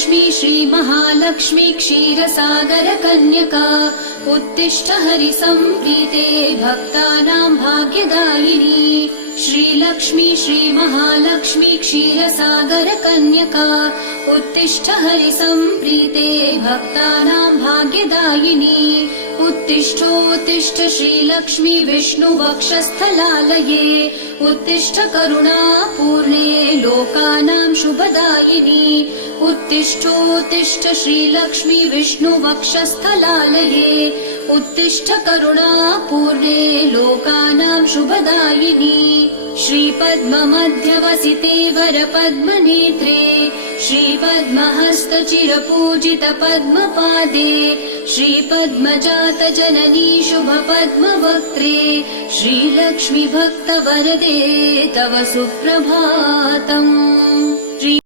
श्रीलक्ष्मी श्रीमहालक्ष्मी क्षीरसागर कन्यका उत्तिष्ठ हरिसम्प्रीते भक्तानां भाग्यदायिनी। श्रीलक्ष्मी श्रीमहालक्ष्मी क्षीरसागर कन्यका उत्तिष्ठ हरिसम्प्रीते भक्तानां भाग्यदायिनी। उत्तिष्ठोत्तिष्ठ श्रीलक्ष्मी विष्णुवक्षस्थलालये उत्तिष्ठ करुणापूर्णे लोकानां शुभदायिनी। उत्तिष्ठोत्तिष्ठ श्रीलक्ष्मी विष्णुवक्षस्थलालये उत्तिष्ठ करुणापूर्णे लोकानां शुभदायिनी। श्रीपद्ममध्यवसिते वरपद्मनेत्रे श्रीपद्महस्तचिरपूजित पद्मपादे श्रीपद्मजात जननी शुभपद्मवक्त्रे श्रीलक्ष्मी भक्तवरदे तव सुप्रभातम्।